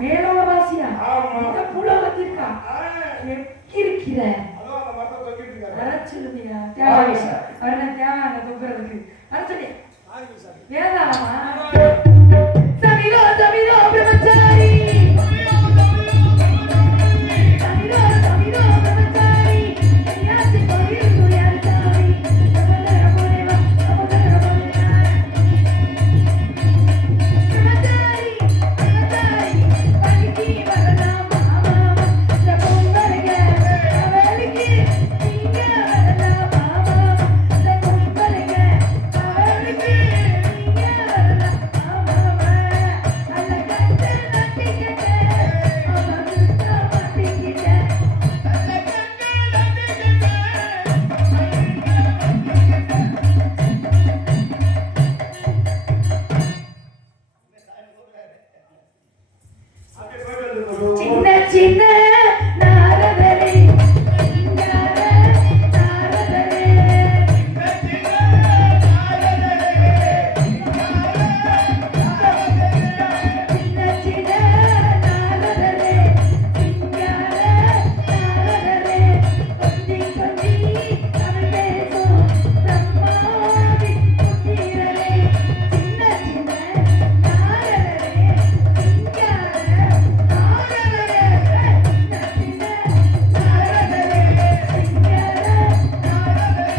மேலோக வாசியா? ஆமா. இந்த புலவத்திற்கா? இருக்கிற அதோ அந்த மரத்தை தொங்கிட்டு இருக்காரு. அரச்சுடுமியா? தேவாங்க சார். அவரே தேவாங்க தொங்குறதுக்கு. அரச்சடி. வேதாளமா? சமிதோ சமிதோ பிரம்மச்சாரி. சமிதோ சமிதோ பிரம்மச்சாரி. யாசி கோயில் குயாச்சாரி. சமதர போரேவா சமதர போரேவா. பிரம்மச்சாரி பிரம்மச்சாரி பகிதி வரலாம் மாமா. இந்த பொங்கலுக்கு அவளுக்கு நீங்க வரலாம் மாமா. இந்த பொங்கலுக்கு அவளுக்கு நீங்க வரலாம் மாமா. அல்ல கட்டு நட்டிக்கிட்ட அவன் கிட்ட மாட்டிக்கிட்ட. அப்படியே போயிட்டு வந்து சின்ன சின்ன நாரதரே சிங்கார நாரதரே. சின்ன சின்ன நாரதரே சிங்கார நாரதரே. கொஞ்சி கொஞ்சி தமிழ் பேசும் பிரம்மாவி புத்திரரே. சின்ன சின்ன நாரதரே சிங்கார நாரதரே. சின்ன சின்ன நாரதரே சிங்கார நாரதரே.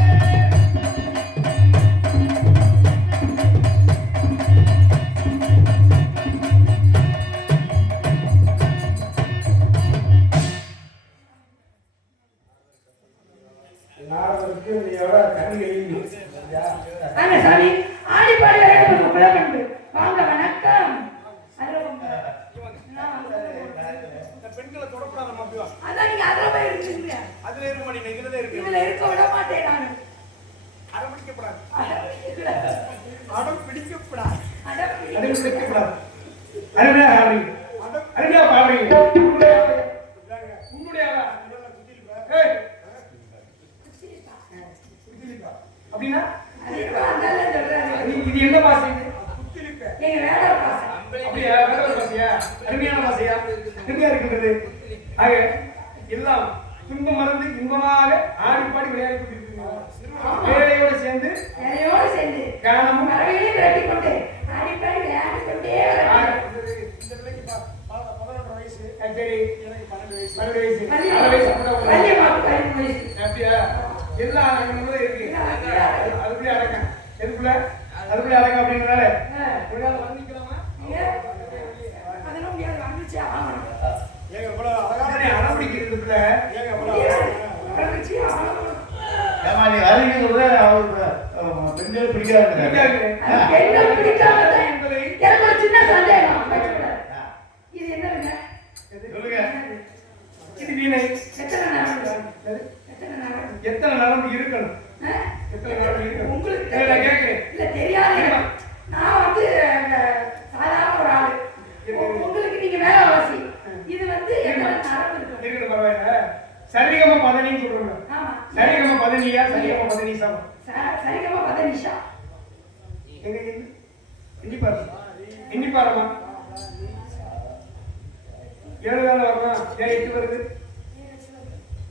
நாரதருக்கு நீ எவ்வளோ கண்ணி எழுதி வாங்க சாமி, ஆடிப்பாடி வரைக்கும் குலக்கண்டு வாங்க. வணக்கம். இந்த பெண்களை தொடக்கூடாத மாப்பியா அதான் நீங்க அதுல போய் இருக்கீங்க. அதுல இருக்க மாட்டீங்க இதுல இருக்கு இதுல இருக்க விட மாட்டேன் நானு. அடம் பிடிக்கப்படாது அடம் அடம் பிடிக்கப்படாது அடம் அடம் பிடிக்கப்படாது அருமையா பாடுறீங்க அருமையா பாடுறீங்க உன்னுடைய அப்படின்னா இது என்ன பாசை? எங்க வேற பாசை. அப்படியா? வேற பாசையா? அருமையான பாசையா? அருமையா இருக்கின்றது. ஆக எல்லாம் துன்பம் மறந்து இன்பமாக ஆடி பாடி விளையாடி கொண்டிருக்கிறீர்கள். வேலையோடு சேர்ந்து கானமும் மரபிலே விரட்டி கொண்டு ஆடிப்பாடி விளையாடி கொண்டே இந்த பிள்ளைக்கு 11 வயசு. சரி, எனக்கு 12 வயசு. 12 வயசு. அப்படியா? எல்லாம் நம்மளே இருக்கு. அதுக்குள்ளே அடங்க. எதுக்குள்ள? அதுக்குள்ளே அடங்க அப்படிங்கறனால ஒரு நாள் வந்திக்கலாமா? அதெல்லாம் முடியாது. வந்துச்சு ஆகணும். ஏங்க இவ்வளவு அழகான அடம்பிடிக்கிறதுக்குள்ள ஏங்க இவ்வளவு வந்துச்சு ஆகணும். ஏமா நீ அறிக்கை சொல்ற அவருக்கு பெண்கள் பிடிக்காதுங்கிறாங்க. பெண்கள் பிடிக்காததான் என்பதை எனக்கு ஒரு சின்ன சந்தேகம். இது என்னதுங்க? சொல்லுங்க. இது வீணை. எத்தனை நரம்பு இருக்கணும்? எத்தனை நரம்பு இருக்கணும்? உங்களுக்கு நான் கேட்கிறேன். இல்ல தெரியாது. நான் வந்து சாதாரண ஒரு ஆளு. உங்களுக்கு நீங்க வேலைவாசி. இது வந்து எத்தனை நரம்பு இருக்கும்? இருக்கணும் பரவாயில்ல. சரிகம பதனின்னு சொல்றாங்க. ஆமா. சரிகம பதனியா சரிகம பதனிசா? சரிகம பதனிஷா. எங்க எண்ணி பாரு. எண்ணி பாருமா. 7 வேளை வரணும். ஏன் 8 வருது?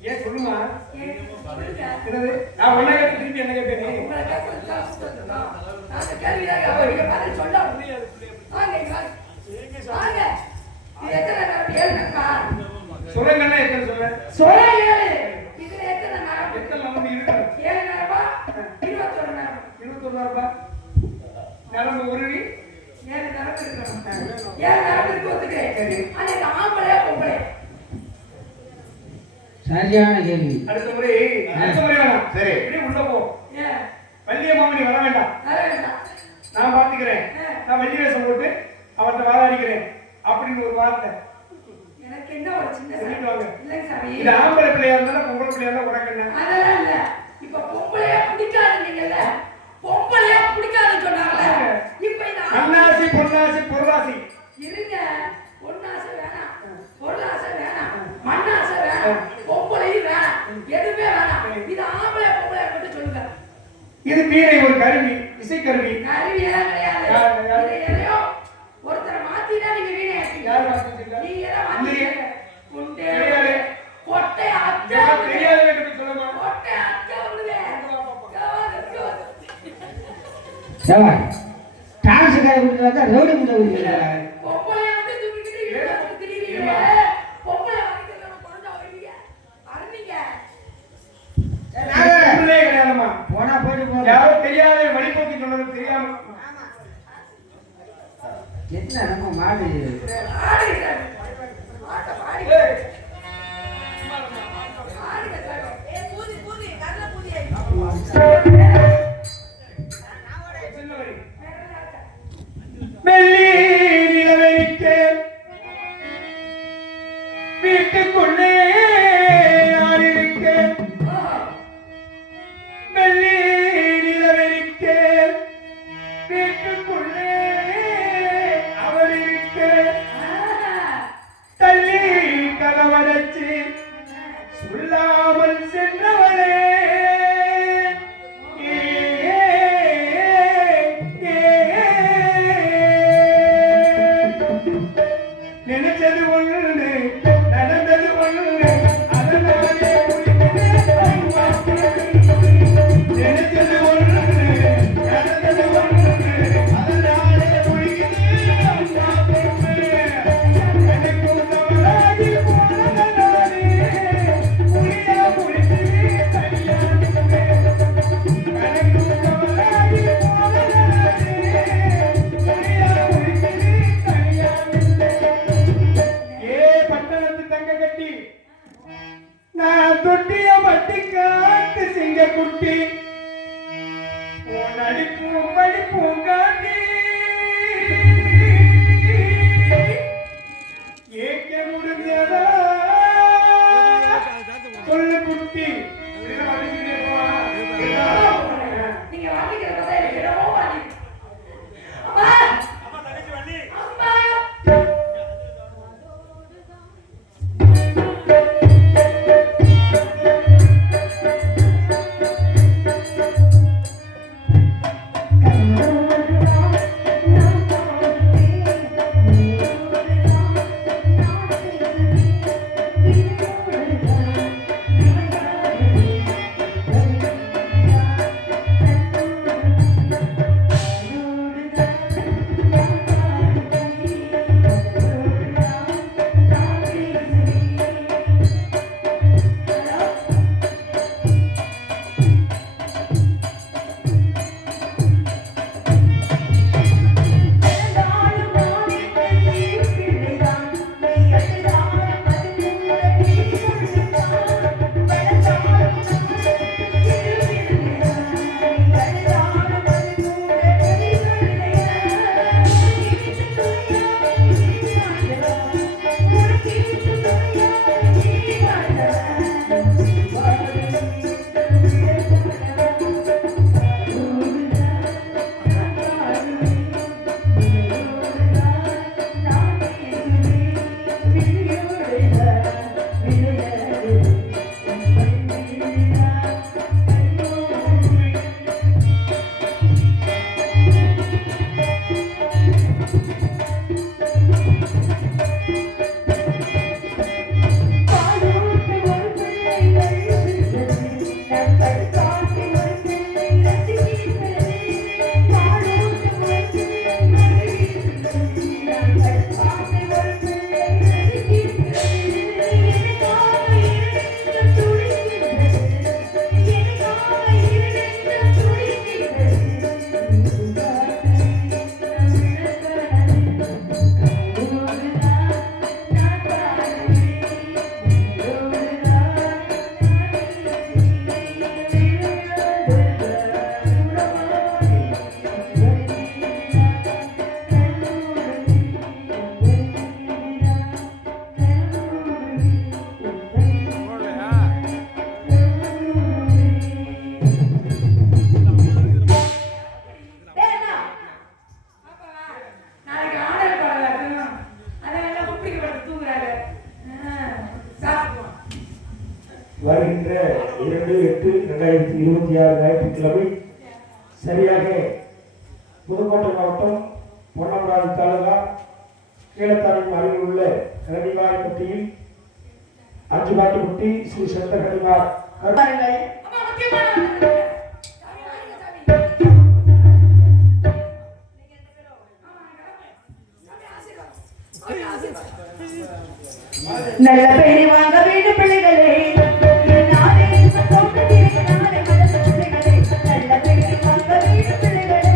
ஏன் சொல்லுமா? என்னது? நான் ஒண்ணா கேட்டு திருப்பி என்ன கேட்பேன்? உங்களை கேட்கறது தான் சுத்தம். நான் கேள்வியாக அவருக்கு பதில் சொல்ல முடியாது. வாங்க வாங்க. இது எத்தனை நரம்பு? 7 நரம்பா? சுரங்கன்னா எத்தனை சொல்ல? சுர 7. இதுல எத்தனை நரம்பு? எத்தனை நரம்பு இருக்கணும்? 7 நரம்பா? 21 நரம்பு. 21 நரம்பா? நரம்பு உருவி 7 நரம்பு இருக்கணும். 7 நரம்பு இருக்கு ஒத்துக்கிறேன். அது ஆம்பளையா பொம்பளையா? சரியான கேள்வி. அடுத்த முறை வேணாம். சரி. இப்படி உள்ள போ. ஏன்? வள்ளியம்மா நீ வர வேண்டாம். வர வேண்டாம். நான் பாத்துக்கிறேன். நான் வள்ளி வேஷம் போட்டு அவர்கிட்ட வாதாடிக்கிறேன் அப்படின்னு ஒரு வார்த்தை. எனக்கு என்ன ஒரு சின்ன சொல்லிட்டு வாங்க. இல்லைங்க சாமி. இது ஆம்பளை பிள்ளையா இருந்தாலும் பொம்பளை பிள்ளையா இருந்தாலும் உனக்கு என்ன? அதெல்லாம் இல்ல. இப்ப பொம்பளையா பிடிக்காதுன்னீங்கல்ல, பொம்பளையா பிடிக்காதுன்னு சொன்னாங்கல்ல. இப்ப இந்த அண்ணாசி பொன்னாசி பொருளாசி இருங்க. பொன்னாசை வேணாம், பொருளாசை வேணாம், மண்ணாசை வேணாம், பொம்பளையும் வேணாம், எதுவுமே வேணாம். இது ஆம்பளை பொம்பளை மட்டும் சொல்லுங்க. இது வீணை ஒரு கருவி, இசைக்கருவி. கருவியெல்லாம் கிடையாது. யார்? இதை எதையோ ஒருத்தரை மாத்தினா நீங்க வீணை ஆக்கீங்க. யார் வாசிச்சீங்க? இருக்கா? நீங்க தான் இல்லையே. குண்டே தெரியாது. கொட்டை அச்சா இதெல்லாம் தெரியாதுன்னு எப்படி சொல்லுமா? கொட்டை அச்சா உள்ளே ஏவா டான்ஸ் கார கொடுத்தா ரோடு முத ஊதிடா பொம்பளை வந்து தூக்கிட்டு இழுத்து திரிறீங்க பொம்பளை வந்து நம்ம குறஞ்சா வரீங்க அறீங்க உள்ளே கிடையாதுமா. போனா போயிட்டு போ யாரோ தெரியாத வழிபோக்கி சொன்னது தெரியாம என்ன நம்ம மாடு ஆடி சார் ஆட்ட பாடி ஏய், ஆடுங்க சார் பூதி கல்ல பூதி சின்ன வழி. வெள்ளி நிலவரிக்க வீட்டுக்குள்ளே நான் இருக்க வெள்ளி நிலவரிக்க வீட்டுக்குள்ளே அவர் இருக்க தள்ளி கதவடைச்சு சொல்லாமல் சென்றவளே நினைச்சது ஒண்ணு நடந்தது ஒண்ணு அதனாலே நினைச்சது ஒண்ணு நடந்தது ஒண்ணு அதனாலே எனக்கும் தவறாகி போனதனாலே புரியா புரிந்து தனியா எனக்கும் தவறாகி போனதனாலே புரியா புரிந்து தனியா ஏ பட்டணத்து தங்க கட்டி நான் தொட்டிய மட்டி காட்டு சிங்க குட்டி உன் அடிப்பும் படிப்பும் காட்டி ஏக்க முடிஞ்சதா சொல்லு குட்டி இப்படிதான் அடிச்சுட்டே போவா. நீங்க வாங்கிக்கிற பார்த்தா எனக்கு என்னமோ வாங்கி அம்மா அம்மா வருகின்ற 2/8/2026 ஞாயிற்றுக்கிழமை சரியாக புதுக்கோட்டை மாவட்டம் பொன்னமராவதி தாலுகா ஈழத்தாவின் அருகில் உள்ள ரவிவாய்ப்பட்டியில் அஞ்சுபாட்டுப்பட்டி ஸ்ரீ சந்த கடிமார் பாருங்கள். அம்மா முக்கியமான சாமி வாங்க சாமி. நீங்க எந்த பேரும்? சாமி ஆசீர்வாதம். சாமி ஆசீர்வாதம். நல்ல பேரை வாங்க வேண்டும் பிள்ளைகளே. நாளை தோட்டத்திலே நாளை வளர்ந்த பிள்ளைகளே. நல்ல பேரை வாங்க வேண்டும் பிள்ளைகளே.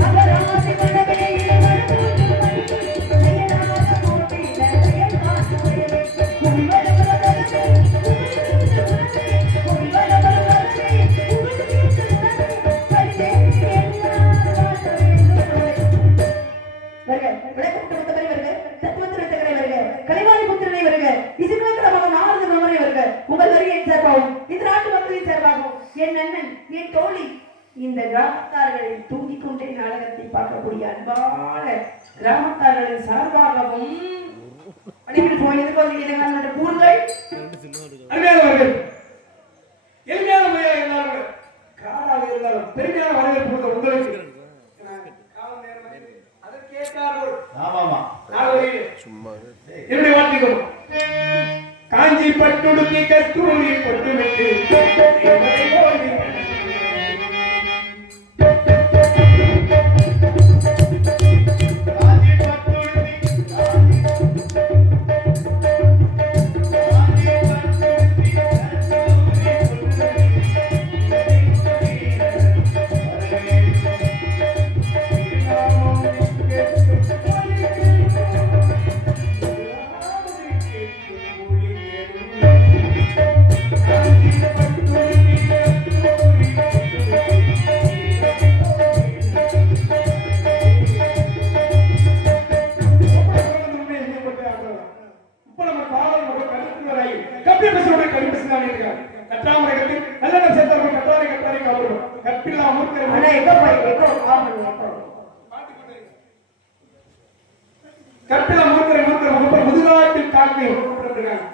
மகராசி மனவேயே மனமூட்டும் மணி. செயலாக மூட்டின செயல் காட்டுவே. கும்பலவரதே கும்பலவரதே பரிதே எல்லாம் வாழ வேண்டும். வருக விளக்கம் கொடுத்தவரை வருக தத்துவத்திரத்தகரை வருக கலைவாணி புத்திரனை வருக இசைக்கலக்கரமாக நாரத மமரை வருக உங்கள் வருகையின் சார்பாகவும் இந்த நாட்டு மக்களின் சார்பாகவும் என் அண்ணன் என் தோழி இந்த கிராமத்தார்களின் தூங்கிக் கொண்டே நாடகத்தை பார்க்கக்கூடிய அன்பான கிராமத்தார்களின் சார்பாகவும் அடிக்கடி போய் எதிர்கொள்கிறீர்கள் என்ற கூறுகள் அருமையானவர்கள் எளிமையான முறையாக இருந்தாலும் காடாக இருந்தாலும் பெருமையான வரவேற்பு கொடுத்த உங்களுக்கு காலம் நேரம் அதற்கேற்றார்கள் ஆமாமா என்னுடைய வார்த்தைகள் காஞ்சி பட்டுடுத்தி கஸ்தூரி பட்டுவிட்டு ஆனா எங்க போய் எங்க ஆமாம் கற்பில மூர்க்கரை முதுகாட்டில் தாக்கி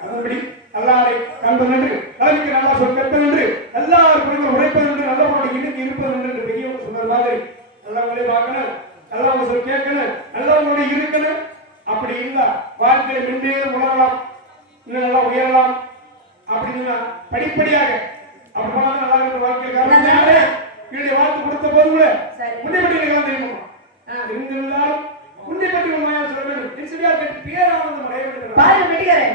அதன்படி அல்லாரை காண்பது என்று தலைமைக்கு நல்லா சொல் கற்பது என்று எல்லாரும் குறித்து உழைப்பது என்று நல்லவங்களோட இணைந்து இருப்பது என்று பெரியவங்க சொன்ன மாதிரி நல்லவங்களே பார்க்கணும் நல்லவங்க சொல் கேட்கணும் நல்லவங்களோட இருக்கணும் அப்படி இல்ல வாழ்க்கையை மென்றே உணரலாம் இன்னும் நல்லா உயரலாம் அப்படின்னு படிப்படியாக அப்படி போனா நல்லா இருக்கிற வாழ்க்கை காரணம் என்னுடைய வாழ்த்து கொடுத்த போதுங்களே முன்னேற்பட்டி தெரியுமா இருந்தாலும் முன்னேற்பட்டி உண்மையாக சொல்ல வேண்டும் என்சிடிஆர் கட்டி பேரானந்தம் அடைய வேண்டும் பாரு வெட்டிக்காரே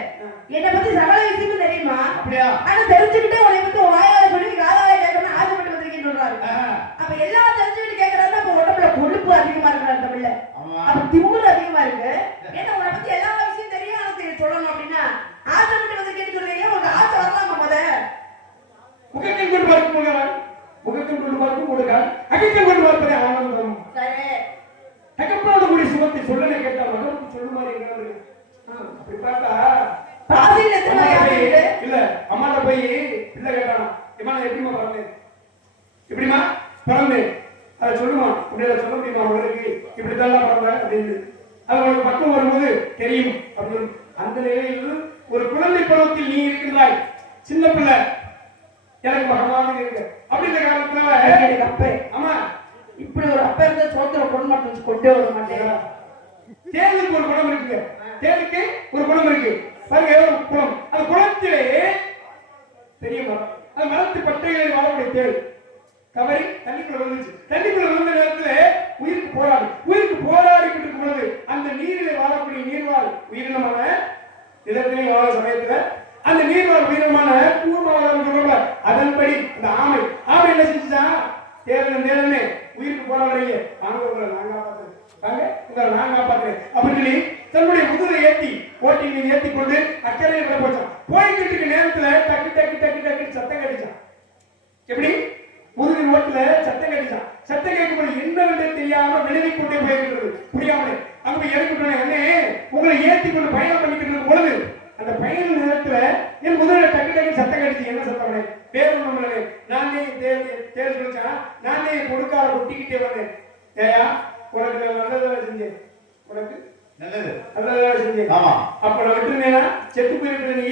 என்னை பத்தி சகல விஷயமும் தெரியுமா அப்படியா ஆனா தெரிஞ்சுக்கிட்டே உன்னை பத்தி வாயால சொல்லி காதால கேட்கணும்னு ஆசைப்பட்டு வந்திருக்கேன்னு சொல்றாரு அப்ப எல்லாம் தெரிஞ்சுக்கிட்டு கேட்கறாருன்னா அப்ப உடம்புல கொழுப்பு அதிகமா இருக்கிற தமிழ்ல அப்ப திமுரு அதிகமா இருக்கு ஏன்னா உன்னை பத்தி எல்லா விஷயம் தெரியும் எனக்கு சொல்லணும் அப்படின்னா ஆசைப்பட்டு வந்திருக்கேன்னு சொல்றீங்க உங்களுக்கு ஆசை வரலாமா முத முகத்தில் கொண்டு பார்க்கும் முகரான் முகத்தில் கொண்டு பார்க்கும் முகரான் அகத்தில் கொண்டு பார்ப்பதே ஆனந்தம் சரி தகப்பனோட கூடிய சுகத்தை சொல்லலை கேட்டால் மகனுக்கு சொல்லுமாறு எங்காவது அப்படி பார்த்தா பாதியில் எத்தனை வயசு இருக்கு? இல்ல அம்மாட்ட போய் பிள்ளை கேட்டானா ஏமா நான் எப்படிமா பிறந்தேன் எப்படிமா பிறந்தேன் அதை சொல்லுமா உன்னையில சொல்ல முடியுமா உங்களுக்கு இப்படித்தான் பிறந்தேன் அப்படின்னு அது உங்களுக்கு பக்கம் வரும்போது தெரியும் அப்படின்னு அந்த நிலையில் ஒரு குழந்தை பருவத்தில் நீ இருக்கின்றாய் சின்ன பிள்ளை எனக்கு மகமாக இருக்கு அப்படின்ற காலத்துல எனக்கு அப்ப ஆமா இப்படி ஒரு அப்ப இருந்த சோத்திர பொண்ணு மட்டும் கொண்டே வர மாட்டேன் தேனுக்கு ஒரு குளம் இருக்கு தேனுக்கு ஒரு குளம் இருக்கு பாருங்க ஒரு குளம் அந்த குளத்திலே பெரிய மரம் அந்த மரத்து பட்டைகளில் வாழக்கூடிய தேள் தவறி தண்ணிக்குள்ள விழுந்துச்சு தண்ணிக்குள்ள விழுந்த நேரத்துல உயிருக்கு போராடிக்கிட்டு இருக்கும் பொழுது அந்த நீரிலே வாழக்கூடிய நீர்வாழ் உயிரினமான நிலத்திலே வாழ சமயத்துல அந்த நீர்வாழ் உயிரினமான கூர்மாவளம் அதன்படி அந்த ஆமை என்ன செஞ்சுச்சான் தேர்தல் உயிருக்கு போராடுறீங்க வாங்க உங்களை நான் காப்பாற்றுறேன் வாங்க உங்களை நான் காப்பாற்றுறேன் அப்படின்னு சொல்லி தன்னுடைய முதுகை ஏத்தி ஓட்டி மீன் ஏத்தி கொண்டு அக்கறையில் விட போச்சான் போய்கிட்டு இருக்க நேரத்துல டக்கு டக்கு டக்கு டக்கு சத்தம் கடிச்சான் எப்படி முதுகின் ஓட்டுல சத்தம் கடிச்சான் சத்தம் கேட்கும்போது என்னவென்று தெரியாம விளைவி கொண்டே போயிருக்கிறது புரியாமலே அங்க போய் இறக்கிட்டோன்னே அண்ணே உங்களை ஏத்தி கொண்டு பயணம் பண்ணிக்கிட்டு இருக்கும் பொழுது அந்த பயண நேரத்துல என் முதல்ல டக்கு டக்கு சத்தம் கடிச்சு என்ன சத்தம் பேர் ஒண்ணு நானே தேர்வு சொல்லிச்சான் நானே கொடுக்காத ஒட்டிக்கிட்டே வந்தேன் ஏயா உனக்கு நல்லதாக செஞ்சேன் உனக்கு நல்லது நல்லதாக செஞ்சேன் ஆமா அப்ப நான் விட்டுருந்தேனா செத்து போயிருக்கிற நீ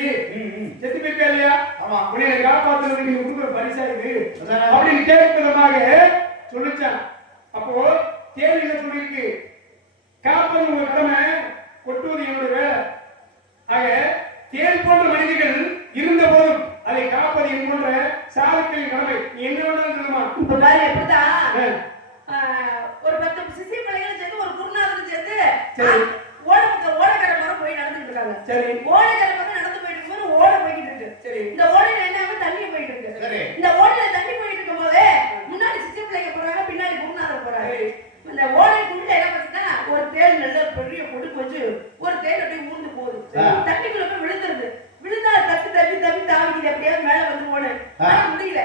செத்து போயிருக்கா இல்லையா ஆமா உன்னை காப்பாற்றுறதுக்கு நீ கொடுக்குற பரிசா இது அப்படின்னு கேட்கும் விதமாக சொல்லிச்சான் அப்போ தேவையில்லை சொல்லியிருக்கு காப்பது உங்க கடமை கொட்டுவது என்னுடைய வேலை. ஆக தேல் போன்ற மனிதர்கள் இருந்த போதும் அதை காப்பது என் போன்ற சாதுக்களின் கடமை. நீ என்ன வேணாலும் சொல்லுமா. இப்ப பாரு எப்படிதான் ஒரு 10 சிசி பிள்ளைகளும் சேர்ந்து ஒரு குருநாதரும் சேர்ந்து ஓடக்கரை மரம் போய் நடந்துட்டு இருக்காங்க. சரி. ஓடக்கரை மரம் நடந்து போயிட்டு இருக்கும்போது ஓட போய்கிட்டு இருக்கு. சரி. இந்த ஓடையில என்ன தண்ணி போயிட்டு இருக்கு. இந்த ஓடையில தண்ணி போயிட்டு இருக்கும் போது முன்னாடி சிசி பிள்ளைங்க போறாங்க, பின்னாடி குருநாதர் போறாங்க. இந்த ஓடைக்குள்ள என்ன பார்த்தீங்கன்னா ஒரு தேள் நல்ல பெரிய கொடுக்கு வச்சு ஒரு தேள் அப்படியே ஊர்ந்து போகுது. தண்ணிக்குள்ள போய் விழுந்துருது. விழுந்தா தப்பி தாவிக்குது, அப்படியே மேல வந்து ஓடு. ஆனா முடியல.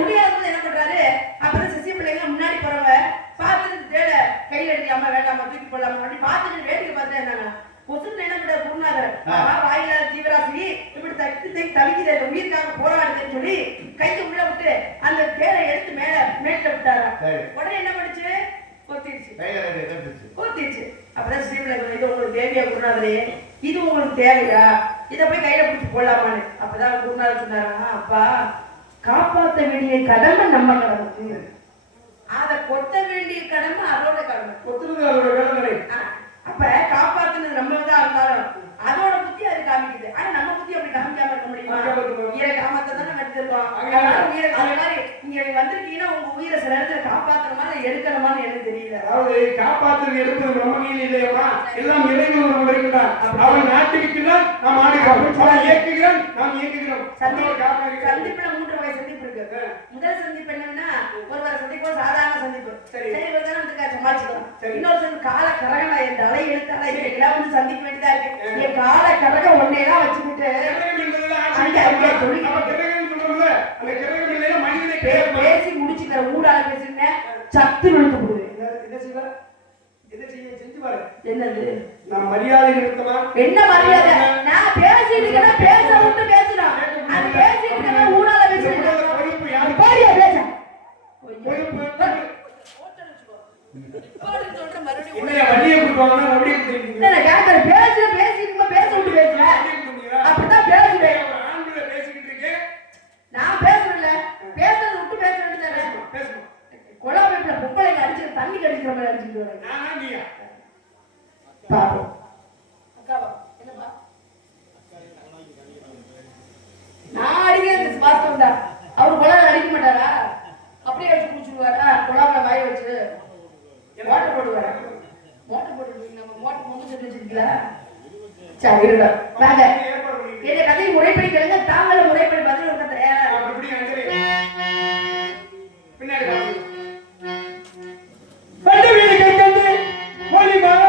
முடியாதது என்ன பண்றாரு, அப்பதான் சிசி பிள்ளைங்க முன்னாடி போறவங்க பார்த்துட்டு தேட கையில எடுக்கலாமா வேண்டாமா தூக்கி போடலாமா அப்படி பார்த்துட்டு வேடிக்கை பார்த்துட்டு இருந்தாங்க. கொசுன்னு என்ன பண்ற குருநாதர் வாயில ஜீவராசி இப்படி தவிக்கிற உயிருக்காக போராடுதுன்னு சொல்லி கைக்கு உள்ள விட்டு அந்த தேரை எடுத்து மேல விட்டாரா. உடனே என்ன பண்ணுச்சு, ஊத்திடுச்சு. அப்பதான் ஸ்ரீபிள்ளைங்க இது உங்களுக்கு தேவையா குருநாதரே, இது உங்களுக்கு தேவையா, இதை போய் கையில பிடிச்சி போடலாமான்னு. அப்பதான் குருநாதர் சொன்னாரா, அப்பா காப்பாற்ற வேண்டிய கடமை நம்ம கடமை, அதை கொத்த வேண்டிய கடமை அதோட கடமை, கொத்துறது அதோட வேலை. அப்ப காப்பாத்துனது நம்மதான் இருந்தாலும் அதோட புத்தி அது காமிக்குது. ஆனா நம்ம புத்தி அப்படி காமிக்காம இருக்க முடியுமா? உயிரை காப்பாத்த தான் நம்ம எடுத்திருக்கோம். உயிரை அது மாதிரி நீங்க வந்திருக்கீங்கன்னா உங்க உயிரை சில இடத்துல காப்பாத்துறமா எடுக்கணுமான்னு எனக்கு தெரியல. அதாவது காப்பாற்றுறது எடுப்பது நம்ம கையில் இல்லையம்மா, எல்லாம் இறைவன் நம்ம இருக்கின்றான். அவன் நாட்டுவிக்கிறான், நாம் ஆடுகிறோம். அவன் இயக்குகிறான், நாம் இயக்குகிறோம். சந்திப்புல 3 வகை சந்திப்பு இருக்கு. முதல் சந்திப்பு என்னன்னா ஒருவரை சந்திப்போ சாதாரண சந்திப்பு, சரி சமாளிச்சுக்கலாம். இன்னொரு சந்திப்பு கால கரகனா என் தலை எழுத்தாளா இதெல்லாம் வந்து சந்திக்க வேண்டியதா இருக்கு. என் கால கரக ஒன்னேதான் வச்சுக்கிட்டு பேசி முடிச்சுக்கிற ஊடால பேசுங்க சத்து விழுந்து போடுவேன். என்னது நான் மரியாதை நிறுத்தமா? என்ன மரியாதை? நான் பேசிட்டு இருக்கேன், பேச விட்டு பேசுறேன். அது பேசிட்டு இருக்கேன் ஊடால பேசுறேன். பாரியா பேச வண்டியை கொடுப்பாங்கன்னா வண்டியை கொடுத்துருக்கீங்க. நான் கேட்கறேன், பேசிட்டு பேச விட்டு பேசுறேன். அப்படித்தான் பேசுறேன். பேசிக்கிட்டு இருக்கேன். நான் பேசுறேன்ல, பேசுறது விட்டு பேச வேண்டியதானே. பேசணும். கொலாபேட்ல பொம்பளைங்க அடிச்சு தண்ணி கடிக்கிற மாதிரி அடிச்சுட்டு வரேன். நானா நீயா? பாப்போம். அக்காவா என்னப்பா? நான் அடிக்கிறது வாஸ்தவம் தான். அவர் கொலாவை அடிக்க மாட்டாரா? அப்படியே வச்சு குடிச்சுடுவாரா? கொலாவை வாய வச்சு மோட்டர் போடுவாரா? மோட்டர் போட்டு நம்ம மோட்டர் வந்து சொல்லி வச்சிருக்கீங்களா? சரி இருடா வாங்க. என்ன கதையை முறைப்படி கேளுங்க, தாங்களும் முறைப்படி பதில் கொடுக்க தயாரா? பின்னாடி பட்டு வீடு கேட்கறது மொழி மாறி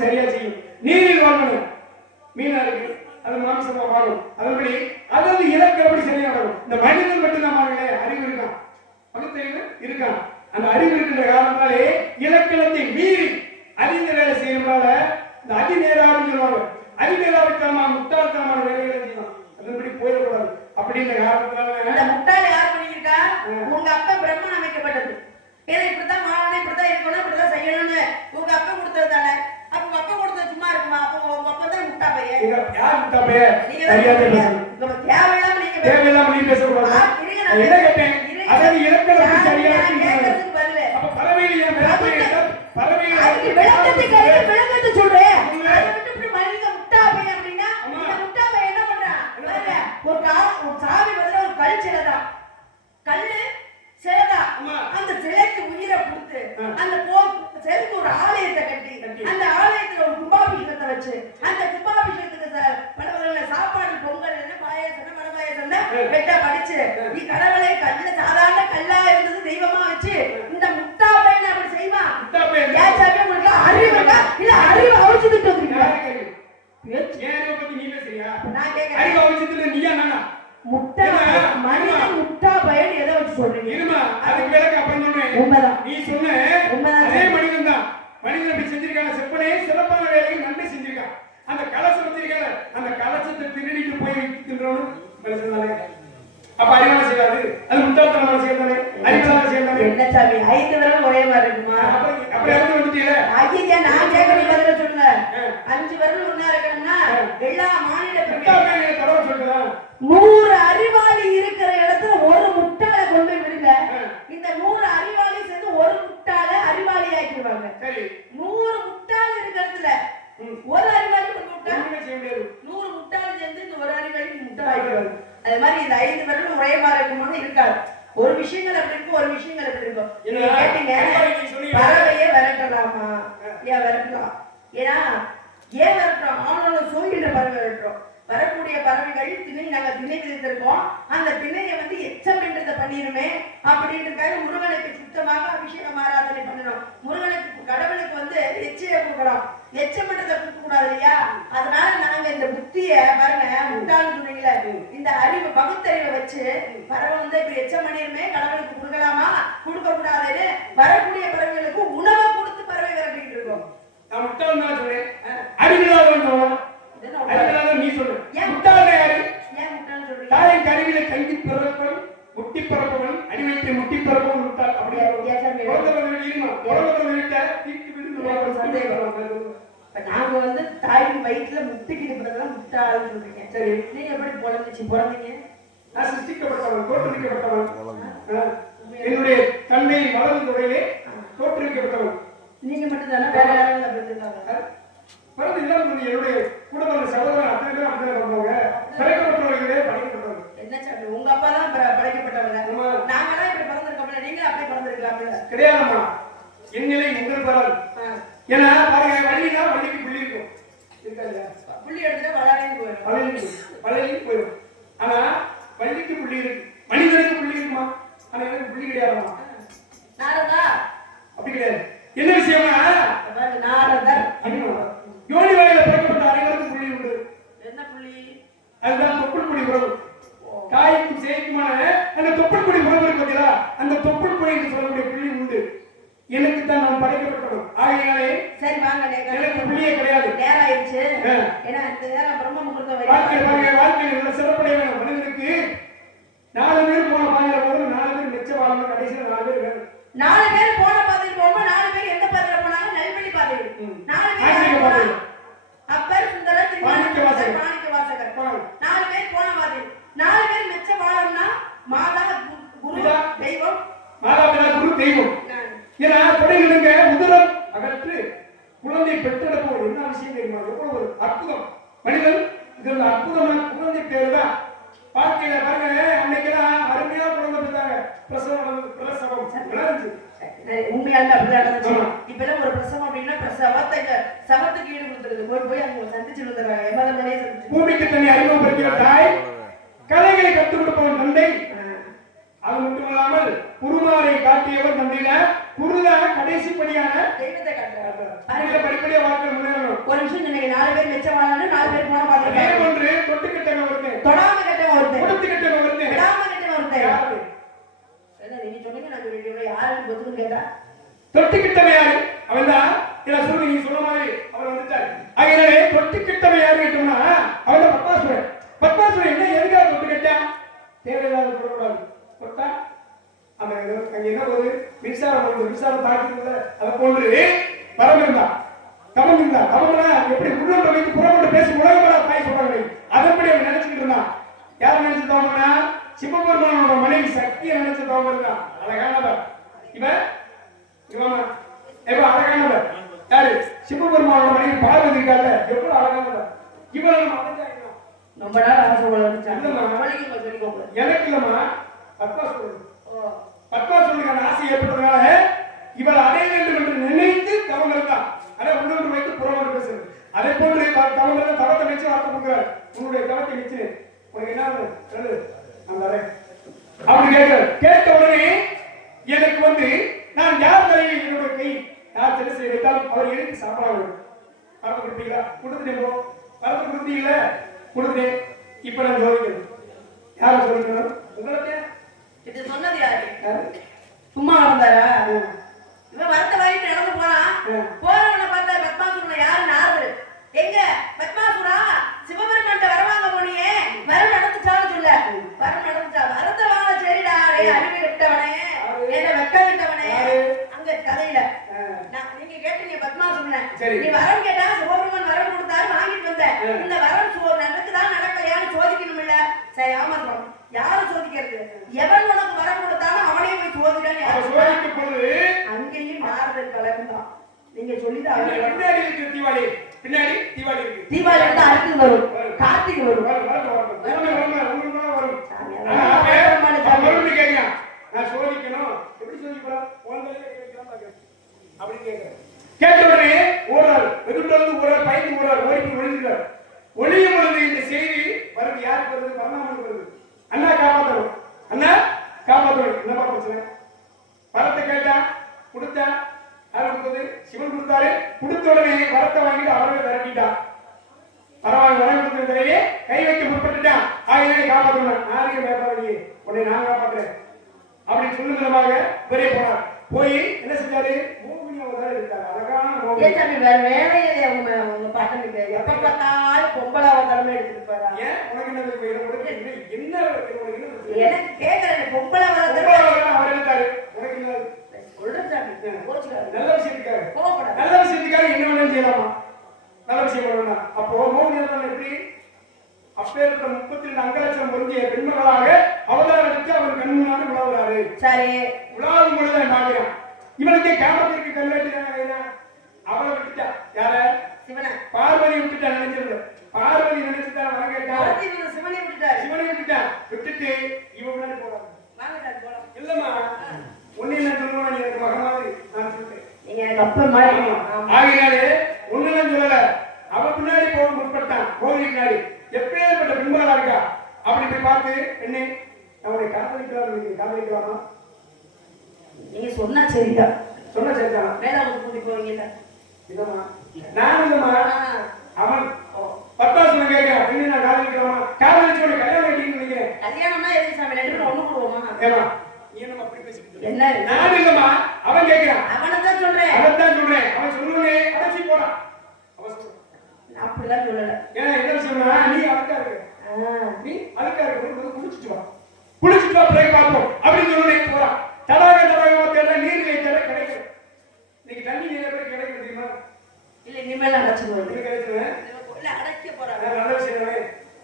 சரியா செய்யும். நீரில் வாழ்வனும் மீனா இருக்கு, அது மாம்சமா மாறும். அதுபடி அதாவது இலக்கு எப்படி சரியா நடக்கும். இந்த மனிதன் மட்டும்தான் மாறல, அறிவு இருக்கான், பகுத்தறிவு இருக்கான். அந்த அறிவு இருக்கின்ற காரணத்தாலே இலக்கணத்தை மீறி அறிந்த வேலை செய்யறதுனால இந்த அதிநேரான்னு சொல்லுவாங்க. அதிநேராவித்தனமான முட்டாள்தனமான வேலைகளை செய்யலாம். அதன்படி போயிடக்கூடாது. அப்படின்ற காரணத்தினால இந்த முட்டாள் யார் பண்ணியிருக்கா? உங்க அப்பா பிரம்மன் அமைக்கப்பட்டது. ஏன்னா இப்படித்தான் வாழணும், இப்படித்தான் இருக்கணும், இப்படித்தான் செய்யணும்னு உங்க அப்பா கொடுத்தது தானே. அப்ப உங்க அப்பா கொடுத்தது சும்மா இருக்குமா? அப்ப உங்க அப்பா தான் முட்டா பையன். யார் முட்டா பையன்? நீங்க தேவையில்லாம நீங்க தேவையில்லாம நீ பேசக்கூடாது. அது என்ன கேட்டேன்? இரு. அதாவது இலக்கணத்துக்கு நான் சரியா கேட்கறதுக்கு பதிலு. அப்ப பறவைகள் ஏன் விளக்கத்தை அதுக்கு பறவைகள் விளக்கத்தை கேட்க விளக்கத்தை சொல்றேன். அதை விட்டு இப்படி மனித முட்டாமை அப்படின்னா ஆமா. இந்த முட்டாமை என்ன பண்றான்? பாருங்க, ஒரு சாவி பதிலா ஒரு கல் சிலைதான். கல்லு சிலைதான். ஆமா. அந்த சிலைக்கு உயிரை கொடுத்து அந்த சிலைக்கு ஒரு ஆலயத்தை கட்டி அந்த ஆலயத்துல ஒரு கும்பாபிஷேகத்தை வச்சு அந்த கும்பாபிஷேகத்துக்கு பல சாப்பாடு பொங்கல் என்ன பாயாசம் வடபாயாசம் வெட்ட படிச்சு நீ கடவுளை கல்ல சாதாரண கல்லா இருந்தது தெய்வமா வச்சு இந்த முட்டா பையன் அப்படி செய்வா ஏன் சாமி உங்களுக்கு அறிவு இருக்கா இல்ல அறிவு அழிச்சுட்டு வந்துருக்கீங்களா? நான் கேட்கிறேன் முட்டா மனிதன் முட்டா பையன் எதை வச்சு சொல்றீங்க? உண்மைதான். நீ சொன்ன அதே மனிதன் தான். மனிதன் அப்படி செஞ்சிருக்கான செப்பனே சிறப்பான வேலைகள் நன்மை செஞ்சிருக்கான். அந்த கலசம் வச்சிருக்கான அந்த கலசத்தை திருடிட்டு போய் தின்றவனும் மனுஷன் தானே. அப்ப அறிவான செய்யாது, அது முட்டாள்தனமான செய்யதானே, அறிவான செய்யதானே. என்ன சாமி 5 விரலும் ஒரே மாதிரி இருக்குமா? அப்படி இருந்து வந்துட்டீல. ஐயா நான் கேட்கறது பதில சொல்லுங்க. 5 விரல் ஒண்ணா இருக்கணும்னா எல்லா மாநில முட்டாள்தனமான தடவை சொல்றேன். 100 அறிவாளி இருக்கிற இடத்துல ஒரு முட்டாளை கொண்டு போய் விடுங்க. இந்த 100 அறிவாளி சேர்ந்து ஒரு முட்டாளை அறிவாளி ஆக்கிடுவாங்க. சரி, 100 முட்டாள் இருக்கிற இடத்துல ஒரு அறிவாளி கொண்டு விட்டா ஒண்ணுமே செய்ய முடியாது. 100 முட்டாள் சேர்ந்து இந்த ஒரு அறிவாளி முட்டாள் ஆக்கிடுவாங்க. அது மாதிரி இந்த 5 விரலும் ஒரே மாதிரி இருக்கும்போது இருக்காது. ஒரு விஷயங்கள் அப்படி இருக்கும், ஒரு விஷயங்கள் அப்படி இருக்கும். நீங்க கேட்டீங்க பறவையே விரட்டலாமா? ஏன் விரட்டலாம்? ஏன்னா ஏன் விரட்டுறோம்? ஆனோட சோகின்ற பறவை விரட்டுறோம். வரக்கூடிய பறவைகள் திணை நாங்க திணை விதித்திருக்கோம். அந்த திணையை வந்து எச்சம் என்றதை பண்ணிருமே அப்படின்றதுக்காக முருகனுக்கு சுத்தமாக அபிஷேகம் ஆராதனை பண்ணணும். முருகனுக்கு கடவுளுக்கு வந்து எச்சையை கொடுக்கணும். எச்சம் என்றதை கொடுக்க கூடாது இல்லையா? அதனால நாங்க இந்த புத்திய பாருங்க முட்டாள்னு சொன்னீங்களே, இந்த அறிவு பகுத்தறிவை வச்சு பறவை வந்து இப்ப எச்சம் பண்ணிருமே கடவுளுக்கு கொடுக்கலாமா கொடுக்க கூடாதுன்னு வரக்கூடிய பறவைகளுக்கு உணவை கொடுத்து பறவை விரட்டிட்டு இருக்கோம். நான் முட்டாள் தான் சொல்றேன். அறிவில்லாதவன் சொல்லலாம். அறிவில்லாதவன் நீ சொல்லு. முட்டாள் யாரு? ஏன் முட்டாள்னு சொல்றீங்க? தாயின் கருவில கைதி பிறப்பவன் முட்டி பிறப்பவன் அடிமைக்கு முட்டி பிறப்பவன் முட்டாள். அப்படியே நாங்க வந்து தாயின் வயிற்றுல முட்டிக்கிட்டு பிறகுதான் முட்டாள்னு சொல்றீங்க. சரி, நீங்க எப்படி பிறந்தீங்க? நான் சிருஷ்டிக்கப்பட்டவன், தோற்றுவிக்கப்பட்டவன். என்னுடைய தந்தை வலது துறையிலே தோற்றுவிக்கப்பட்டவன். நீங்க மட்டும் தானே? வேற யாராவது அப்படி இருக்காங்க? பிறகு இல்லாம என்னுடைய கூட பிறந்த சகோதரன் அத்தனை பேர் அப்படியே பண்ணுவாங்க. படைக்கப்பட்டவர்களே படைக்கப்பட்டவர்கள். என்ன சாமி உங்க அப்பா தான் படைக்கப்பட்டவங்க. நாங்களாம் இப்படி பிறந்திருக்கோம்ல, நீங்களும் அப்படியே பிறந்திருக்கலாம்ல? கிடையாதுமா, என் நிலை உங்கள் பரவாயில்ல. ஏன்னா பாருங்க, வள்ளினா வள்ளிக்கு புள்ளி இருக்கும். இருக்கா இல்லையா? புள்ளி எடுத்துட்டு வளரேன்னு போயிடும். வளையலுக்கு போயிடும். ஆனா வள்ளிக்கு புள்ளி இருக்கு, மனிதனுக்கு புள்ளி இருக்குமா? ஆனா எனக்கு புள்ளி கிடையாதுமா. நாரதா அப்படி கிடையாது. என்ன விஷயம்னா நாரதர் யோனி வாயில பிறக்கப்பட்ட அனைவருக்கும் புள்ளி உண்டு. என்ன புள்ளி? அதுதான் தொப்புள் கொடி உறவு. தாய்க்கும் சேய்க்குமான அந்த தொப்புள் கொடி உறவு இருக்கு பார்த்தீங்களா? அந்த தொப்புள் கொடி என்று சொல்லக்கூடிய புள்ளி உண்டு. எனக்கு தான் நான் படைக்கப்பட்டவன். ஆகையாலே சரி வாங்க, எனக்கு புள்ளியே கிடையாது. நேரம் ஆயிடுச்சு. ஏன்னா இந்த நேரம் பிரம்ம முகூர்த்தம் வாழ்க்கையில் உள்ள சிறப்படைய வேணும். மனிதனுக்கு 4 பேர் போன பாதையில போது 4 பேர் மிச்ச வாழணும். கடைசியில் 4 பேர் வேணும். 4 பேர் போன பாதையில் போகும்போது 4 பேர் எந்த பாதையில போனாங்க? நல்வழி பாதையில். 4 பேர் போனாங்க. அப்பர் சுந்தரர் மாணிக்க வாசகர் 4 பேர் போன பாதையில். 4 பேர் மிச்ச வாழணும்னா மாதா குரு தெய்வம், மாதாபிதா குரு தெய்வம். ஏன்னா தொடைகளுங்க முதலம் அகற்று குழந்தை பெற்றெடுப்போம். என்ன விஷயம் தெரியுமா? எவ்வளவு ஒரு அற்புதம் மனிதன். இது ஒரு அற்புதமான குழந்தை பேர் தான். வாழ்க்கையில பாருங்க, அன்னைக்கெல்லாம் அருமையா குழந்தை பெற்றாங்க. பிரசவம் உண்மையாலுமே அப்படிதான் நடந்துச்சு. இப்ப எல்லாம் ஒரு பிரசவம் அப்படின்னா சவத்துக்கு ஈடு கொடுத்துருது. போய் அங்க சந்திச்சு வந்துடுறாங்க. எவ்வளவு சந்திச்சு பூமிக்கு தன்னை அறிமுகப்படுத்திய தாய், கலைகளை கற்றுக் கொடுப்பவன் தந்தை. அது மட்டுமல்லாமல் குருமாரை காட்டியவர் தந்தையில குருதான் கடைசி படியான தெய்வத்தை காட்டுறாங்க. படிப்படியா வாழ்க்கை முன்னேறணும். ஒரு விஷயம் சொன்னீங்க, 4 பேர் மிச்சம் வாழணும், 4 பேர் போன பாதையில. அதே ஒன்று தொட்டுக்கிட்டவன் ஒருத்தன், தொடாம கட்டவன் ஒருத்தன், கொடுத்து கிட்டவன் ஒருத்தன், விடாம கட்டவன் ஒருத்தன். யாரு? என்ன நீங்க சொன்னீங்க, நான் யாருன்னு பொதுன்னு கேட்டா தொட்டுக்கிட்டவன் யாரு? அவன் தான். இதை சொல்லி நீங்க சொன்ன மாதிரி அவர் வந்துட்டார். ஆகையாலே தொட்டுக்கிட்டவன் யாரு கேட்டோம்னா அவன் தான் பத்மாசுரன். பத்மாசுரன் என்ன எதுக்காக தொட்டுக்கிட்டான்? தேவையில்லாத சொல்லக்கூடாது. தொட்டா அந்த அங்க என்ன ஒரு மின்சாரம் தாக்கிட்டு அதை போன்று வரம் இருந்தா, தவம் இருந்தா. தவம்னா எப்படி உள்ளம் வைத்து புறப்பட்டு பேசி உலகமெல்லாம் தாய் சொல்றாங்க. அதன்படி அவன் நினைச்சுக்கிட்டு இருந்தான். யாரை நினைச்சு தவம்னா சிவபெருமானோட மனைவி சக்தியை நினைச்ச தவம் இருக்கா அழகானவர் இவன் அழகானவர் யாரு சிவபெருமானோட மனைவி பார்வதி இருக்கால எவ்வளவு அழகானவர் இவன் நம்ம அடைஞ்சாங்க ரொம்ப நாள் ஆசை வளர்ந்துச்சு எனக்கு இல்லம்மா பத்மாசுரனுக்கான ஆசை ஏற்பட்டதுனால இவள் அடைய வேண்டும் என்று நினைத்து தவம் இருந்தான் அதை உன்னொன்று வைத்து புறமொன்று பேசுறது அதே போன்று தவம் இருந்த தவத்தை வச்சு வார்த்தை கொடுக்கிறார் உன்னுடைய தவத்தை வச்சு உனக்கு என்ன சொல்லு அந்த அப்படி கேட்ட உடனே எனக்கு நான் யார் தலையில் என்னுடைய கை யார் தெரிசை வைத்தால் அவர் எடுத்து சாப்பிட பரப்பு கொடுப்பீங்களா கொடுத்துட்டேன் பரப்பு கொடுத்தீங்கள கொடுத்துட்டேன் இப்ப நான் ஜோதிக்கணும் யார ஜோதிக்கணும் உங்களுக்கு இது சொன்னது யாரு சும்மா இருந்தாரா இவன் வரத்த வாங்கிட்டு நடந்து போறவனை பார்த்தா பத்மாசுரனை யாரு நாரது எங்க பத்மாசுரா சிவபெருமான்ட்ட வரவாங்க போனியே வரம் நடந்துச்சான்னு சொல்ல வரம் நடந்துச்சா வரத்த வாங்க சரிடா அறிவு விட்டவனே என்ன வெக்க விட்டவனே அங்க கதையில நீங்க கேட்டீங்க பத்மாசுரனை நீ வரம் கேட்டா சிவபெருமான் வரம் கொடுத்தாரு வாங்கிட்டு வந்த இந்த வரம் நடக்குதான் நடக்கலையான்னு சோதிக்கணும் இல்ல சரி ஆமா சொல்றோம் யாரு சோதிக்கிறது எவன் உனக்கு வரம் கொடுத்தாலும் அவனே போய் சோதிக்கிறான்னு அங்கேயும் நாரதர் கலந்தான் நீங்க சொல்லிதான் பின்னாடி இருக்கு தீபாவளி பின்னாடி தீபாவளி இருக்கு தீபாவளி வந்து அடுத்து வரும் கார்த்திகை வரும் நான் சோதிக்கணும் எப்படி சோதிக்கிறோம் அப்படின்னு கேட்கிறேன் கேட்ட உடனே ஓடுறாரு வெகுண்டோடு ஓடுறாரு பயந்து ஓடுறாரு ஓடிக்கு ஒழிஞ்சுக்கிறார் ஒளியும் பொழுது இந்த செய்தி வருது யாருக்கு வருது பரமாமனுக்கு வருது அண்ணா காப்பாற்றணும் அண்ணா காப்பாற்றணும் என்னப்பா பிரச்சனை வரத்தை கேட்டா கொடுத்தா யாரு கொடுத்தது சிவன் கொடுத்தாரு கொடுத்த உடனே வரத்தை வாங்கிட்டு அவரே விரட்டிட்டான் பரவாயில்ல வரம் கொடுத்ததையே கை வைக்க முற்பட்டுட்டான் ஆகிய காப்பாற்றணும் நாளைக்கு பயப்படாதீங்க உடனே நான் காப்பாற்றுறேன் அப்படின்னு சொல்லும் விதமாக பெரிய போனார் போய் என்ன செஞ்சாரு மோகினி அவதாரம் எடுத்தாரு அழகான மோகினி வேற வேலையே உங்க பாட்டு எப்ப பார்த்தாலும் பொம்பளை அவதாரமே எடுத்துட்டு ஏன் உனக்கு என்ன எனக்கு கேட்கறேன் பொம்பளை அவதாரம் அவர் எடுத்தாரு உனக்கு என்ன நல்ல விஷயத்துக்காக நல்ல விஷயத்துக்காக என்ன வேணும் செய்யலாமா நல்ல விஷயம் பண்ணணும் அப்போ மோகினி எப்படி அப்பேற்பட்ட 32 அங்கலட்சம் பொருந்திய பெண்மகளாக அவதாரம் எடுத்து அவர் கண் முன்னாடி உலாவுறாரு சரி உலாவும் பொழுது பாக்குறான் இவனுக்கு கேமத்திற்கு கல்வெட்டு அவளை விட்டுட்டா யார சிவனை பார்வதி விட்டுட்டா நினைச்சிருந்த பார்வதி நினைச்சுட்டா வர கேட்டா சிவனை விட்டுட்டாரு சிவனை விட்டுட்டா விட்டுட்டு இவன் முன்னாடி போறான் இல்லம்மா ஒண்ணு என்ன சொல்லுவான் நீ எனக்கு மகன் மாதிரி நான் சொல்லிட்டேன் நீங்க எனக்கு அப்ப மாதிரி ஆகினாலே ஒண்ணு நான் சொல்லல அவன் பின்னாடி போக முற்பட்டான் கோவில் பின்னாடி எப்பேற்பட்ட பெண்மகளா இருக்கா அப்படி போய் பார்த்து என்ன அவனை காதலிக்கலாமா நீங்க சொன்னா சரிதான் சொன்ன சரிதான் வேளாண் கூட்டி போவீங்கல்ல இல்லம்மா நான் இல்லம்மா அவன் பத்தாசனம் கேட்கிறேன் பெண்ணு நான் காதலிக்கலாமா காதலிச்சோட கல்யாணம் கட்டின்னு நினைக்கிறேன் கல்யாணம்னா எதுக்கு சாமி ரெண்டு பேரும் ஒண்ணு போடுவோமா ஏமா நீ என்ன அப்படி பேசிட்டு என்ன நான் இல்லம்மா அவன் கேட்கிறான் அவனைத்தான் சொல்றேன் அவன் சொல்லுவனே அடைச்சி போறான் அவன் சொல்றான் நான் அப்படிலாம் சொல்லல ஏன் என்ன விஷயம்னா நீ அழுக்கா இருக்க நீ அழுக்கா இருக்க குளிச்சுட்டு வா பிறகு பார்ப்போம் அப்படின்னு சொல்லி போறான் தடாகமா தேட நீர்நிலை தேட கிடைக்கும் இன்னைக்கு தண்ணி நிறைய பேர் கிடைக்கும் தெரியுமா இல்ல இனிமேல் அடைச்சிடுவோம் கிடைச்சிருவேன் இல்ல அடைக்க போறாங்க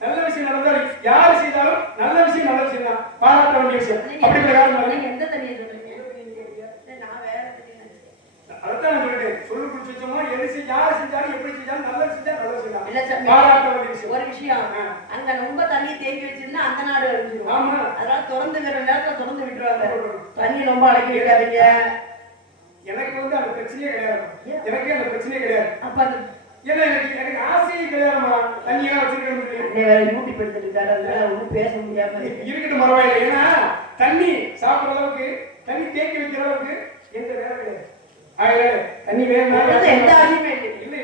நல்ல விஷயம் நடந்தால் யாரு செய்தாலும் நல்ல விஷயம் தான் பாராட்ட வேண்டிய விஷயம் அப்படி நீங்க எந்த தண்ணியை சொல்றீங்க நான் வேற அதான் சொல்லிட்டேன் சொல்லு குடிச்சு வச்சோமோ யாரு செஞ்சாலும் எப்படி செஞ்சாலும் நல்ல செஞ்சா நல்ல செய்யலாம் இல்ல சாமி பாராட்ட வேண்டிய விஷயம் ஒரு விஷயம் அங்க ரொம்ப தண்ணி தேங்கி வச்சிருந்தா அந்த நாடு அழிஞ்சிரும் ஆமா அதனால திறந்துங்கிற நேரத்துல திறந்து விட்டுருவாங்க தண்ணி ரொம்ப அடக்கி வைக்காதீங்க எனக்கு அந்த பிரச்சனையே கிடையாது அப்ப அந்த ஏன்னா எனக்கு ஆசையே கிடையாதுமா தண்ணியெல்லாம் வச்சிருக்கேன் மூட்டி படுத்துட்டு இருக்காரு அதனால ஒன்றும் பேச முடியாம இருக்கட்டும் பரவாயில்லை ஏன்னா தண்ணி சாப்பிடுற அளவுக்கு தண்ணி தேக்கி வைக்கிற அளவுக்கு எந்த வேலை கிடையாது தண்ணி வேணும் எந்த ஆசையுமே இல்ல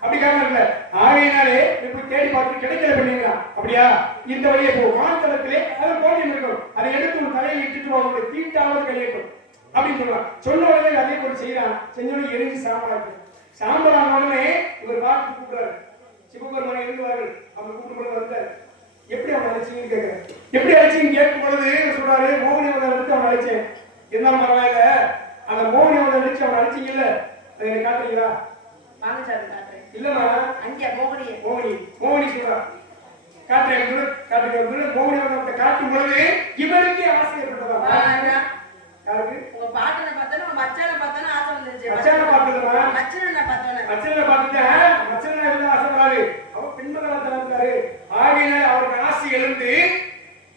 அப்படி காரணம் இல்ல ஆகையினாலே இப்ப தேடி பார்த்து கிடைக்கல பண்ணீங்களா அப்படியா இந்த வழியை போ வானத்தளத்திலே அது போட்டி இருக்கும் அதை எடுத்து உன் தலையை இட்டுட்டு அவங்களுடைய தீட்டாவது கையட்டும் அப்படின்னு சொல்லுவான் சொன்ன உடனே அதே போட்டு செய்யறான் செஞ்சோடனே எரிஞ்சு சாம்பலாக்கு சாம்பலான உடனே இவர் பார்த்து கூப்பிடுறாரு சிவபெருமானை எழுதுவார்கள் அவங்க கூப்பிட்டு வந்தார் எப்படி அவன் அழைச்சிங்கன்னு கேட்கிறேன் எப்படி அழைச்சிங்கன்னு கேட்கும் பொழுது சொல்றாரு மோகினி அவன் எடுத்து அவன் அழைச்சேன் இருந்தாலும் பரவாயில்ல அந்த மோகினி அவன் அடிச்சு அவன் அழைச்சிங்கல்ல அதை எனக்கு காட்டுறீங்களா வாங்க சாமி காட்டுறேன் இல்லம்மா அங்கே மோகினி மோகினி சொல்றா காட்டுக்கு கோமதி அவதாரத்தை காட்டும் பொழுது இவருக்கு ஆசை ஏற்பட்டதா? யாருக்கு? உங்க பாட்டனை பார்த்தா மச்சான பார்த்தானே ஆசை வந்துருச்சு. மச்சான பார்த்ததுமா? மச்சனை பார்த்தோன்னே மச்சனை பார்த்துட்டேன். மச்சனை எவ்வளவு ஆசைப்படாரு, அவர் பின்பற்றதான் இருந்தாரு. ஆகையினால அவருக்கு ஆசை எழுந்து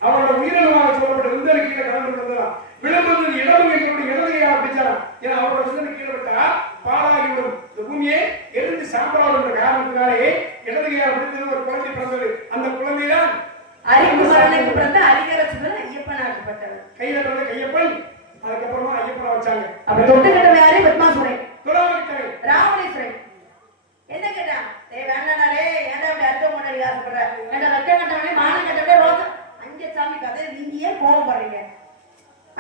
அவரோட உயிரினமாக சொல்லப்பட்ட விந்தனு கீழே கடந்து வந்தான். விளம்பரத்தில் இடமும் எங்களுடைய இடதுகையா பிடிச்சாராம். ஏன்னா அவரோட விந்தனு கீழே விட்டா பாலாகிவிடும், இந்த பூமியை எழுந்து சாம்பலாடும் என்ற காரணத்தினாலே இடதுகையா பிடித்தது ஒரு குழந்தை பிறந்தது. அந்த குழந்தைதான் அறிவுக்கு பிறந்த அரிகரசுடன் ஐயப்பன் ஆக்கப்பட்டவர். கையில பிறந்த கையப்பன். அதுக்கப்புறமா ஐயப்பனை வச்சாங்க. அப்ப தொட்டு கட்டவன் யாரு? பத்மாசுரன். துலாமணித்தலை ராவணேஸ்வரன் என்ன கேட்டா? வேண்டாடே, ஏன்டா இப்படி அர்த்தம் பண்ணி ஆசைப்படுற? ஏன்டா வெட்ட கட்டவனே மானம் கட்டவனே ரோசா அஞ்ச சாமி கதை, நீங்க ஏன் கோவப்படுறீங்க?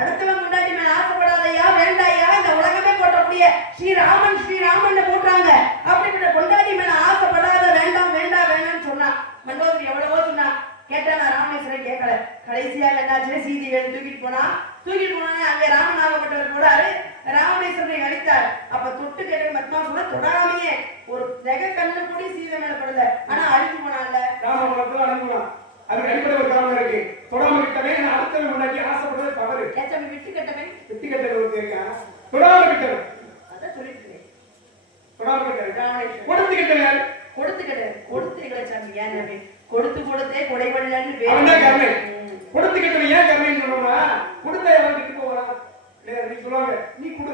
அடுத்தவன் முன்னாடி மேல ஆசைப்படாதையா, வேண்டாயா, இந்த உலகமே போட்டக்கூடிய ஸ்ரீராமன் ஸ்ரீராமன் போட்டாங்க. அப்படிப்பட்ட கொண்டாடி மேல ஆசைப்படாத, வேண்டாம் வேண்டாம் வேண்டாம்னு சொன்னா மண்டோதரி எவ்வளவோ சொன்னா கேட்டா. நான் ராமேஸ்வரன் கேட்கல. கடைசியா என்னாச்சுன்னு சீதை தூக்கிட்டு போனா அங்க ராமன் ஆகப்பட்டவர் போடாரு. ராமேஸ்வரனை அழித்தார். அப்ப தொட்டு கேட்ட பத்மாசுரன் தொடாமையே ஒரு ஜெக கண்ணு கூடி சீதை மேல படல. ஆனா அழிஞ்சு போனான்ல ராமபுரத்துல அழிஞ்சுவான். அதுக்கு அடிப்படை ஒரு காரணம் இருக்கு. தொடாம கிட்டவே அடுத்தவன் முன்னாடி ஆசைப்படுறது தவறு. ஏச்சாமி விட்டு கட்டவன் விட்டு கட்டவன் இருக்கா? தொடாம கிட்டவன் அதான் சொல்லிட்டு தொடாம கிட்டவன் ராமேஸ்வரன் கொடுத்து கிட்டவன் கொடுத்து சாமி ஏன் கொடுத்தே கொடைவள்ளன்னு அவன்தான் கருணை. கொடுத்து கிட்டவன் ஏன் கருணைன்னு சொன்னோம்னா, கொடுத்தா எவன் கிட்ட போறான் இல்லையா? நீ சொல்லுவாங்க நீ கொடு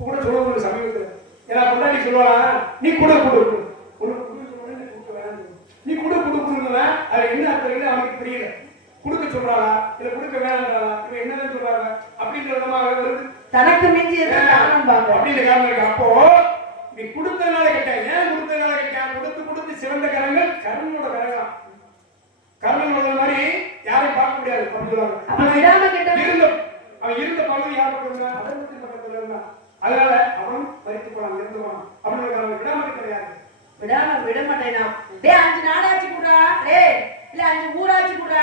கூட சொல்லுவாங்க சமீபத்துல. ஏன்னா பொண்டாட்டி சொல்லுவாங்க நீ கொடு கொடு கொடு ஒரு குடு சொல்லுவாங்க, நீ கொடுக்க வேணாம். நீ கொடு கொடு கொடுங்க. அது என்ன அர்த்தம் அவனுக்கு தெரியல. கொடுக்க சொல்றாளா இல்ல கொடுக்க வேணாம்ன்றாளா, இவன் என்னதான் சொல்றாங்க அப்படின்ற விதமாக வருது. தனக்கு மிஞ்சி அப்படின்ற காரணம் இருக்கு. அப்போ நீ கொடுத்ததுனால கேட்டேன். ஏன் கொடுத்ததுனால கேட்டேன்? கொடுத்து சிறந்த கரங்கள் கர்ணனோட கரங்கள். கர்ணன் மாதிரி யாரையும் பார்க்க முடியாது அப்படின்னு சொல்லுவாங்க. அவன் இருந்த பகுதி யார் பக்கம் அதர்மத்தின் பக்கத்துல இருந்தான். அதனால அவன் மறித்து போனான், இருந்து போனான். அப்படின்ற காரணம் விடாம கிடையாது. விட மாட்டேனா? டே 5 நாடாச்சு கூடா, டே இல்ல 5 ஊராச்சு கூடா,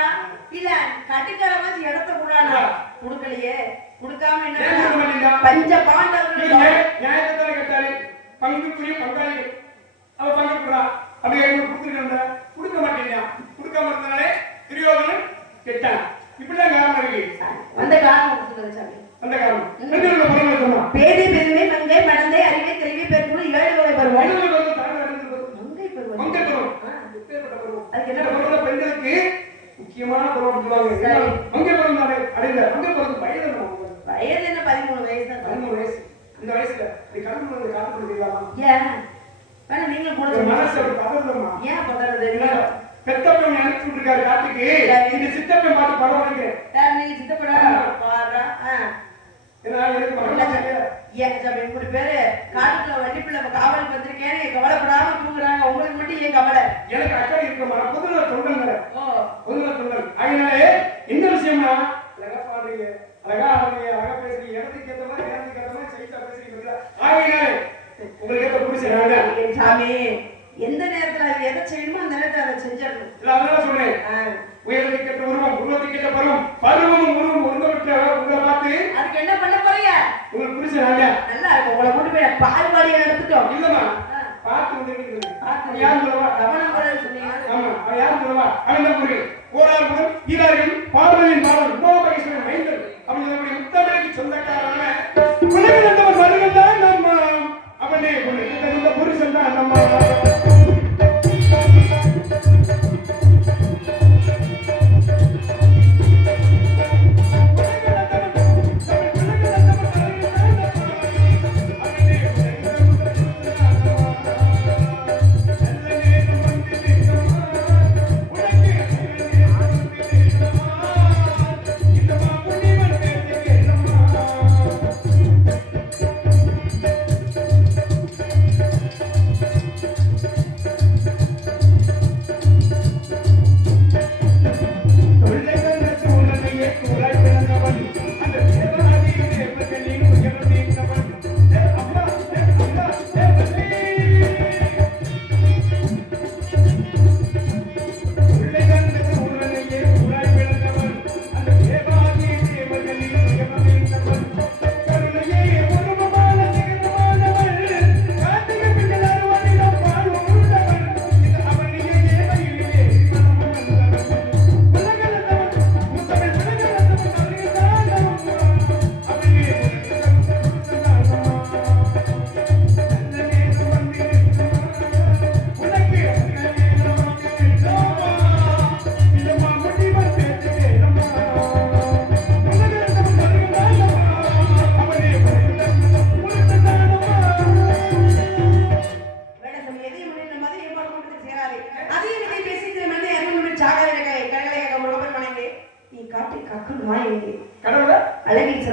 இல்ல கட்டிக்கலமாச்சு இடத்த கூடானா கொடுக்கலையே. கொடுக்காம என்ன பஞ்ச பாண்டவர்கள் நியாயத்தை கேட்டாரு. பங்குக்குரிய பங்காளிகள் அவ பங்கு கூடா அப்படி கொடுத்துருக்க கொடுக்க மாட்டேங்க. கொடுக்காம இருந்தனாலே துரியோதனன் கெட்டான். இப்படிதான் காரணம் இருக்கு. அந்த காரணம் சாமி, அந்த காரணம் பேதை பெருமை மங்கை மடந்தை அறிவை தெளிவை பெருக்குள் 7 வகை பருவம். மங்கை பருவம் அதுக்கு என்ன பருவம்? பெண்களுக்கு முக்கியமான பருவம் சொல்லுவாங்க. மங்கை பருவம் தானே அடைந்த மங்கை பருவம் வயது என்ன 13 வயசு தான். 13 வயசு. இந்த வயசுல நீ கல்வி காத்து கொடுக்கலாமா? ஏன் வேணா நீங்களும் கூட மனசு ஒரு பதறமா? ஏன் பதறது? பெத்தப்பன் அனுப்பி விட்டுருக்காரு காட்டுக்கு. இந்த சித்தப்பன் பார்த்து பரவாயில்லைங்க. நீங்க சித்தப்படா பாரு. மூணு பேரு காட்டுக்குள்ள வண்டிப்புள்ள காவலுக்கு வந்திருக்கேன். நீங்க கவலைப்படாம தூங்குறாங்க. உங்களுக்கு மட்டும் ஏன் கவலை? எனக்கு அக்கறை இருக்கமா? பொதுல தொண்டல் பொதுல தொண்டல். அதனாலே இந்த விஷயம்னா அழகா பாடுறீங்க, அழகா ஆடுறீங்க, அழகா பேசுறீங்க, இடத்துக்கு ஏற்ற மாதிரி நேரத்துக்கு ஏற்ற மாதிரி சைட்டா பேசுறீங்க. ஆகினாலே உங்களுக்கு ஏற்ற புரிச்சுறாங்க சாமி. எந்த நேரத்துல அது எதை செய்யணுமோ அந்த நேரத்துல அதை செஞ்சிடணும். இல்ல அதெல்லாம் சொன்னேன். உயரத்துக்கு ஏற்ற உருவம், உருவத்துக்கு ஏற்ற பருவம், பருவமும் உருவம் ஒருங்கிட்ட உங்களை பார்த்து அதுக்கு என்ன பண்ண போறீங்க? உங்களுக்கு புரிச்சுறாங்க. நல்லா இருக்கும். உங்களை கொண்டு போய் பால் வாடியை நடத்திட்டோம். இல்லமா பார்த்து வந்து யாரு சொல்லவா? கவனம் குரல் சொன்னீங்க. ஆமா அவன் யாரு சொல்லவா? அவன் தான் புரியும். ஓரால் முதல் ஈராரில் பாடலின் பாடல் உபோகேஸ்வரன் மைந்தர் அவன் நம்முடைய முத்தமிழுக்கு சொந்தக்காரன குலவிழந்தவன் மருகன் தான் நம்ம. அவனே இந்த புருஷன் தான் நம்ம.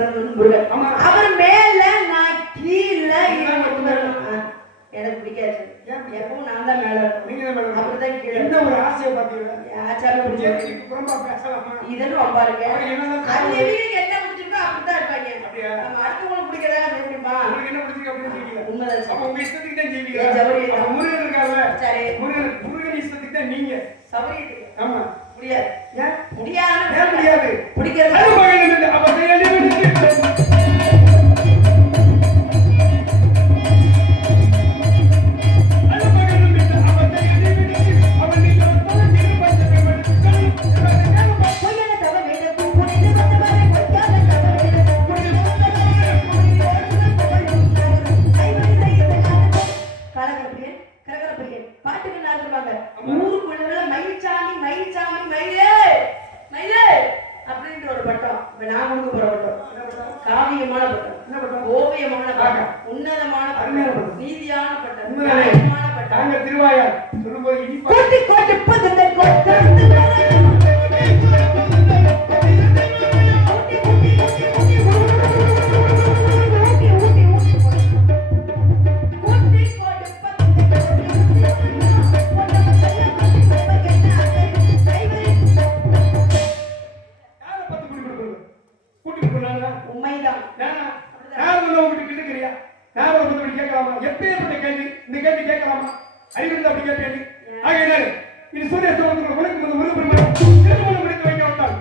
சிறந்தது முருகன். ஆமா. அவர் மேல நான் கீழ இதுதான் மட்டும் தான். எனக்கு பிடிக்காது. ஏன்? எப்பவும் நான் தான் மேல இருக்கணும். நீங்க தான் மேடம். அப்படிதான் கீழே. என்ன ஒரு ஆசையை பார்த்தீங்களா? ஆச்சாரம் பிடிச்சது. இதுக்கு புறம்பா பேசலாமா? இதெல்லாம் ரொம்ப இருக்கு. அவருக்கு என்னதான் அது தோணுது? எதுக்கு என்ன பிடிச்சிருக்கோ அப்படிதான் இருப்பாங்க. அப்படியா? நம்ம அடுத்தவங்களுக்கு பிடிக்கிறதா எப்படிப்பா? உங்களுக்கு என்ன பிடிச்சிருக்கு அப்படின்னு கேட்கல. உண்மைதான் அப்ப சார். உங்க இஷ்டத்துக்கு தான் என் ஜீவிக்கிறா. சௌகரியம் தான். அப்ப முருகன் இருக்காருல்ல? சரி. முருகன் இஷ்டத்துக்கு தான் நீங்க. சௌகரியத்துக்கு. ஆமா. முடியாது. ஏன்? முடியாது. ஏன் முடியாது? பிடிக்கிறது. அது மகன் இல்லை. அப்ப கையாலே விடுச்சு. பொய்யான தவ வேண்டும் புனித வந்தவரை பொய்யான தவ வேண்டும் புனித வந்தவரை கலகரப்பையன் கரகரப்பையன் பாட்டுக்கு நாடுவாங்க. ஊருக்குள்ள மயில்சாமி மயில்சாமி மயிலே மயிலே அப்படின்ற ஒரு பட்டம். இப்ப நான் கொடுக்க போற பட்டம் காவியமான பட்டம், என்ன பட்டம்? ஓவியமான பட்டம், உன்னதமான அருமையான பட்டம், பட்டம். நீதியான பட்டம், உண்மைதானே? நியாயமான பட்டம். நாங்க திருவாயார் சொல்லும்போது இனிப்பா கோட்டி கோட்டி பதத்தை கொத்தந்து வர யாரை பார்த்து கூட்டி கொடுக்கறது? கூட்டி கொடுக்கறானா? உண்மைதான். நானா? நான் உன்னை உங்ககிட்ட கிண்டுக்கிறியா? நான் உன்னை இப்படி கேட்கலாமா? எப்பேற்பட்ட கேள்வி? இந்த கேள்வி கேட்கலாமா? அறிவிருந்தா அப்படி கேட்பேன். ஆகையினால் இது சூரிய ஸ்தோத்திரம் உனக்கு முருகப்பெருமான் திருமணம் முடித்து வைக்கப்பட்டால்